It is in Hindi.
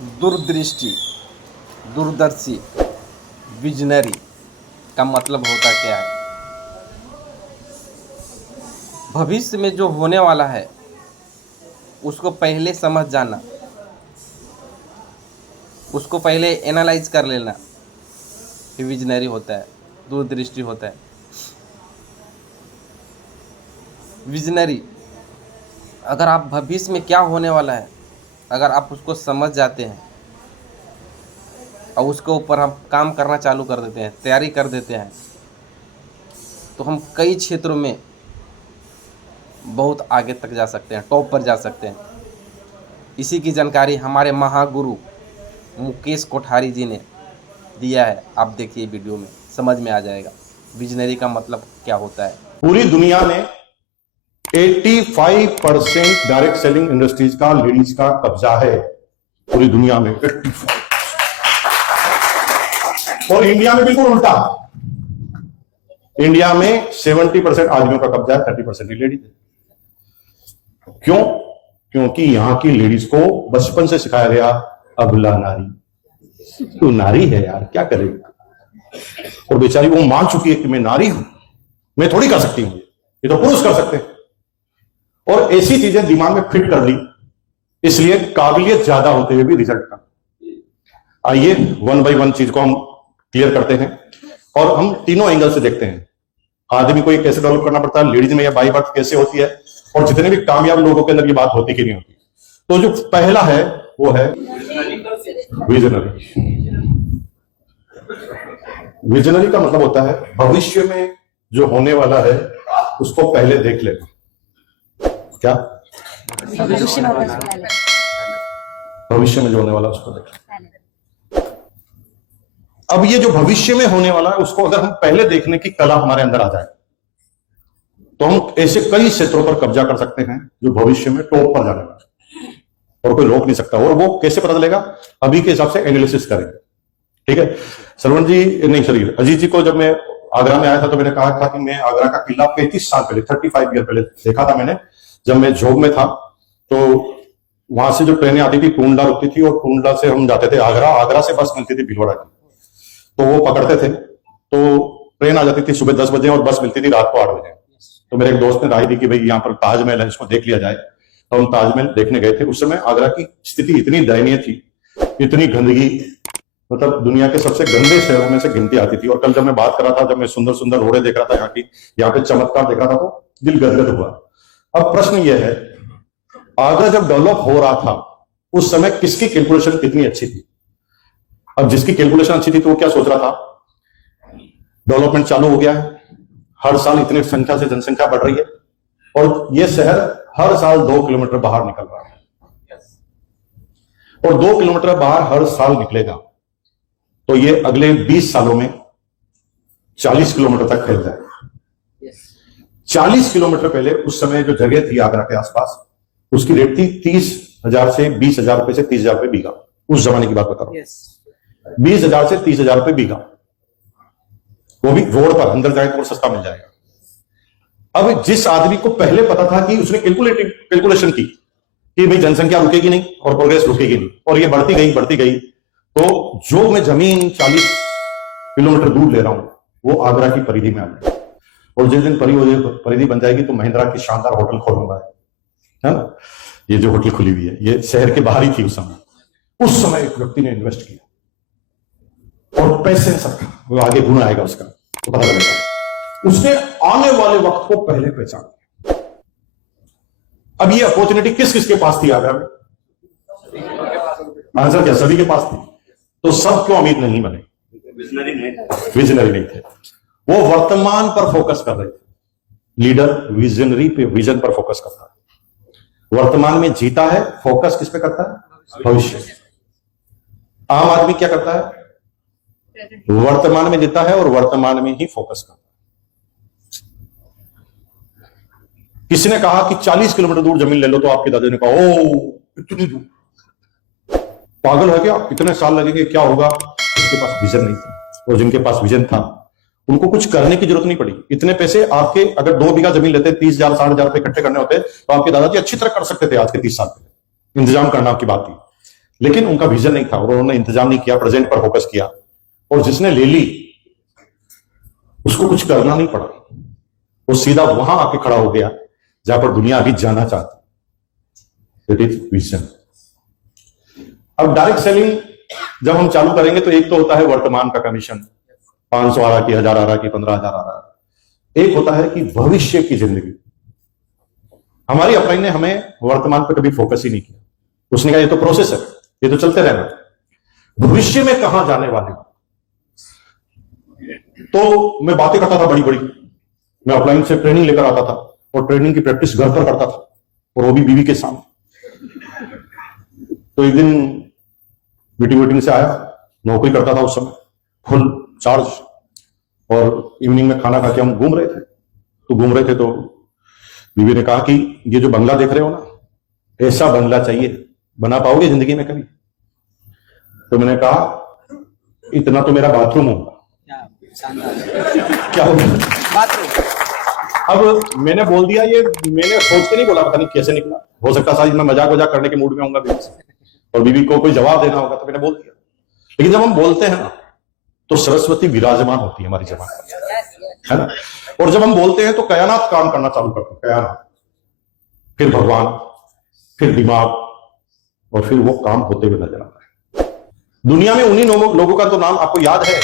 दूरदृष्टि, दूरदर्शी, विजनरी का मतलब होता क्या है? भविष्य में जो होने वाला है उसको पहले समझ जाना, उसको पहले एनालाइज कर लेना, ये विजनरी होता है, दूरदृष्टि होता है। विजनरी, अगर आप भविष्य में क्या होने वाला है अगर आप उसको समझ जाते हैं और उसके ऊपर हम काम करना चालू कर देते हैं, तैयारी कर देते हैं, तो हम कई क्षेत्रों में बहुत आगे तक जा सकते हैं, टॉप पर जा सकते हैं। इसी की जानकारी हमारे महागुरु मुकेश कोठारी जी ने दिया है। आप देखिए वीडियो में, समझ में आ जाएगा विजनरी का मतलब क्या होता है। पूरी दुनिया में 85% डायरेक्ट सेलिंग इंडस्ट्रीज का लेडीज का कब्जा है, पूरी दुनिया में 85। और इंडिया में बिल्कुल उल्टा, इंडिया में 70% आदमियों का कब्जा है, 30% लेडीज है। क्यों? क्योंकि यहां की लेडीज को बचपन से सिखाया गया अबला नारी, तू नारी है यार, क्या करेगी। और बेचारी वो मान चुकी है कि मैं नारी हूं, मैं थोड़ी कर सकती हूं, ये तो पुरुष कर सकते हैं। और ऐसी चीजें दिमाग में फिट कर ली, इसलिए काबिलियत ज्यादा होते हुए भी रिजल्ट का। आइए वन बाय वन चीज को हम क्लियर करते हैं और हम तीनों एंगल से देखते हैं। आदमी को ये कैसे डेवलप करना पड़ता है, लेडीज में यह बाई बर्थ कैसे होती है, और जितने भी कामयाब लोगों के अंदर ये बात होती कि नहीं होती। तो जो पहला है वो है विजनरी। विजनरी का मतलब होता है भविष्य में जो होने वाला है उसको पहले देख लेना। क्या? भविष्य में जो होने वाला है उसको देख लेना। अब ये जो भविष्य में होने वाला है उसको अगर हम पहले देखने की कला हमारे अंदर आ जाए तो हम ऐसे कई क्षेत्रों पर कब्जा कर सकते हैं जो भविष्य में टॉप पर जाने वाला है और कोई रोक नहीं सकता। और वो कैसे पता चलेगा? अभी के हिसाब से एनालिसिस करेंगे, ठीक है। सरवण जी नहीं, सॉरी, अजीत जी को जब मैं आगरा में आया था तो मैंने कहा था कि मैं आगरा का किला 35 साल पहले, 35 ईयर पहले देखा था मैंने, जब मैं जॉब में था। तो वहां से जो ट्रेनें आती थी टूंडला रुकती थी और टूंडला से हम जाते थे आगरा, आगरा से बस मिलती थी भीलवाड़ा की, तो वो पकड़ते थे। तो ट्रेन आ जाती थी सुबह 10 बजे और बस मिलती थी रात को 8 बजे। तो मेरे एक दोस्त ने राय दी कि भाई यहाँ पर ताजमहल है, इसको देख लिया जाए। तो हम ताजमहल देखने गए थे। उस समय आगरा की स्थिति इतनी दयनीय थी, इतनी गंदगी, मतलब दुनिया के सबसे गंदे शहरों में से गिनती आती थी। और कल जब मैं बात कर रहा था, जब मैं सुंदर सुंदर रोडे देख रहा था यहाँ की, यहाँ पे चमत्कार देख रहा था, तो दिल गदगद हुआ। अब प्रश्न यह है, आगरा जब डेवलप हो रहा था उस समय किसकी कैलकुलेशन कितनी अच्छी थी? अब जिसकी कैलकुलेशन अच्छी थी तो वो क्या सोच रहा था, डेवलपमेंट चालू हो गया है, हर साल इतनी संख्या से जनसंख्या बढ़ रही है और ये शहर हर साल 2 किलोमीटर बाहर निकल रहा है और 2 किलोमीटर बाहर हर साल निकलेगा तो ये अगले 20 सालों में 40 किलोमीटर तक फैल जाएगा। 40 किलोमीटर पहले उस समय जो जगह थी आगरा के आसपास, उसकी रेट थी 30,000 से 20,000 रुपए से 30,000 रुपए बीघा। उस जमाने की बात बता रहा हूं, 20,000 से 30,000 रुपए बीघा, वो भी रोड पर, अंदर जाए तो और सस्ता मिल जाएगा। अब जिस आदमी को पहले पता था कि उसने कैलकुलेशन की कि भाई जनसंख्या रुकेगी नहीं और प्रोग्रेस रुकेगी नहीं, और ये बढ़ती गई, तो जो मैं जमीन 40 किलोमीटर दूर ले रहा हूं वो आगरा की परिधि में आ गई। और जिस दिन परिधि बन जाएगी तो महिंद्रा की शानदार होटल खोलूंगा, है ना। ये जो होटल खुली हुई है ये शहर के बाहर ही थी उस समय एक व्यक्ति ने इन्वेस्ट किया और पैसे सबका, वो आगे गुण आएगा उसका तो पता लगेगा। उसने आने वाले वक्त को पहले पहचान लिया। अब ये अपॉर्चुनिटी किस किस के पास थी आगरा में? आंसर क्या? सभी के पास थी। तो सब क्यों अमीर नहीं बने? विजनरी नहीं थे। वो वर्तमान पर फोकस कर रहे थे। लीडर विजनरी पे, विजन पर फोकस करता है, वर्तमान में जीता है, फोकस किस पे करता है? भविष्य। आम आदमी क्या करता है? वर्तमान में जीता है और वर्तमान में ही फोकस करता है। किसी ने कहा कि 40 किलोमीटर दूर जमीन ले लो, तो आपके दादा ने कहा ओ इतनी दूर, पागल है क्या, इतने साल लगेंगे, क्या होगा? जिसके पास विजन नहीं था, और जिनके पास विजन था उनको कुछ करने की जरूरत नहीं पड़ी। इतने पैसे आपके, अगर 2 बीघा जमीन लेते 30,000 60,000 रुपए इकट्ठे करने होते तो आपके दादाजी अच्छी तरह कर सकते थे। आज के 30 साल पहले इंतजाम करना आपकी बात थी, लेकिन उनका विजन नहीं था और उन्होंने इंतजाम नहीं किया, प्रेजेंट पर फोकस किया, और जिसने ले ली उसको कुछ करना नहीं पड़ा, वो सीधा वहां आके खड़ा हो गया जहां पर दुनिया अभी जाना चाहती। It is vision. अब डायरेक्ट सेलिंग जब हम चालू करेंगे तो एक तो होता है वर्तमान का कमीशन, 500 आ रहा कि 1000 आ रहा कि 15,000 आ रहा है। एक होता है कि भविष्य की जिंदगी। हमारी अपलाइन ने हमें वर्तमान पर कभी फोकस ही नहीं किया। उसने कहा ये तो प्रोसेस है, ये तो चलते रहना, भविष्य में कहां जाने वाले हो। तो मैं बातें करता था बड़ी बड़ी, मैं ऑफलाइन से ट्रेनिंग लेकर आता था और ट्रेनिंग की प्रैक्टिस घर पर करता था, और वो भी बीवी के सामने। तो एक दिन मीटिंग से आया, नौकरी करता था उस समय फुल चार्ज, और इवनिंग में खाना खा के हम घूम रहे थे तो बीवी ने कहा कि ये जो बंगला देख रहे हो ना, ऐसा बंगला चाहिए, बना पाओगे जिंदगी में कभी? तो मैंने कहा इतना तो मेरा बाथरूम होगा। क्या होगा बाथरूम? अब मैंने बोल दिया, ये मैंने सोच के नहीं बोला, पता नहीं कैसे निकला, हो सकता शायद मैं मजाक वजाक करने के मूड में होऊंगा बीवी से, और बीवी को कोई जवाब देना होगा, तो मैंने बोल दिया। लेकिन जब हम बोलते हैं ना तो सरस्वती विराजमान होती है हमारी जबान पर, है ना। और जब हम बोलते हैं तो कायनात काम करना चालू करते हैं, कायनात, फिर भगवान, फिर दिमाग, और फिर वो काम होते हुए नजर आता है। दुनिया में उन्हीं लोगों का तो नाम आपको याद है